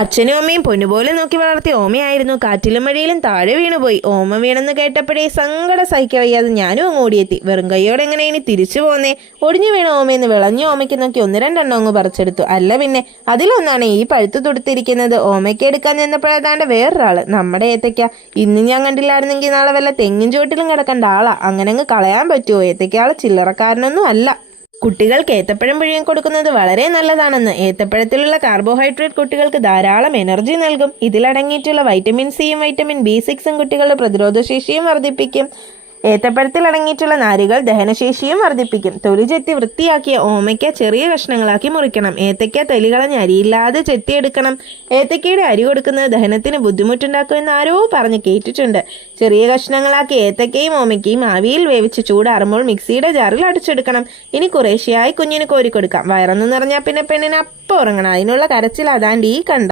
അച്ഛനും അമ്മയും പൊന്നുപോലെ നോക്കി വളർത്തിയ ഓമയായിരുന്നു കാറ്റിലും മഴയിലും താഴെ വീണുപോയി. ഓമ വീണെന്ന് കേട്ടപ്പോഴേ സങ്കടം സഹിക്കാൻ വയ്യാതെ ഞാനും അങ്ങ് ഓടിയെത്തി. വെറും കൈയോടെ എങ്ങനെ ഇനി തിരിച്ചു പോന്നേ? ഒടിഞ്ഞു വീണ ഓമയെന്ന് വിളഞ്ഞു ഓമയ്ക്ക് നോക്കി ഒന്ന് രണ്ടെണ്ണം അങ്ങ് പറിച്ചെടുത്തു. അല്ല പിന്നെ, അതിലൊന്നാണ് ഈ പഴുത്തു തുടുത്തിരിക്കുന്നത്. ഓമയ്ക്ക് എടുക്കാൻ ചെന്നപ്പോഴേതാണ്ട് വേറൊരാള്. നമ്മുടെ ഏത്തയ്ക്ക. ഇന്ന് ഞാൻ കണ്ടില്ലായിരുന്നെങ്കിൽ നാളെ വല്ല തെങ്ങിൻ ചുവട്ടിലും കിടക്കേണ്ട ആളാ. അങ്ങനെ അങ്ങ് കളയാൻ പറ്റുമോ? ഏത്തയ്ക്കാള് ചില്ലറക്കാരനൊന്നും അല്ല. കുട്ടികൾക്ക് ഏത്തപ്പഴം പിഴിയാൻ കൊടുക്കുന്നത് വളരെ നല്ലതാണെന്ന്. ഏത്തപ്പഴത്തിലുള്ള കാർബോഹൈഡ്രേറ്റ് കുട്ടികൾക്ക് ധാരാളം എനർജി നൽകും. ഇതിലടങ്ങിയിട്ടുള്ള വൈറ്റമിൻ സിയും വൈറ്റമിൻ B6 കുട്ടികളുടെ പ്രതിരോധശേഷിയും വർദ്ധിപ്പിക്കും. ഏത്തപ്പഴത്തിൽ അടങ്ങിയിട്ടുള്ള നാരുകൾ ദഹനശേഷിയും വർദ്ധിപ്പിക്കും. തൊലി ചെത്തി വൃത്തിയാക്കിയ ഓമയ്ക്ക ചെറിയ കഷ്ണങ്ങളാക്കി മുറിക്കണം. ഏത്തയ്ക്ക തൊലി കളഞ്ഞ് അരിയില്ലാതെ ചെത്തിയെടുക്കണം. ഏത്തയ്ക്കയുടെ അരി കൊടുക്കുന്നത് ദഹനത്തിന് ബുദ്ധിമുട്ടുണ്ടാക്കുമെന്ന് ആരോ പറഞ്ഞ് കേട്ടിട്ടുണ്ട്. ചെറിയ കഷ്ണങ്ങളാക്കി ഏത്തയ്ക്കയും ഓമയ്ക്കയും ആവിയിൽ വേവിച്ച് ചൂടാറുമ്പോൾ മിക്സിയുടെ ജാറിൽ അടിച്ചെടുക്കണം. ഇനി കുറേശ്ശെയായി കുഞ്ഞിന് കോരിക്കൊടുക്കാം. വയറൊന്നു നിറഞ്ഞാൽ പിന്നെ പെണ്ണിന് അപ്പം ഉറങ്ങണം. അതിനുള്ള കരച്ചിൽ അതാണ്ട് ഈ കണ്ട.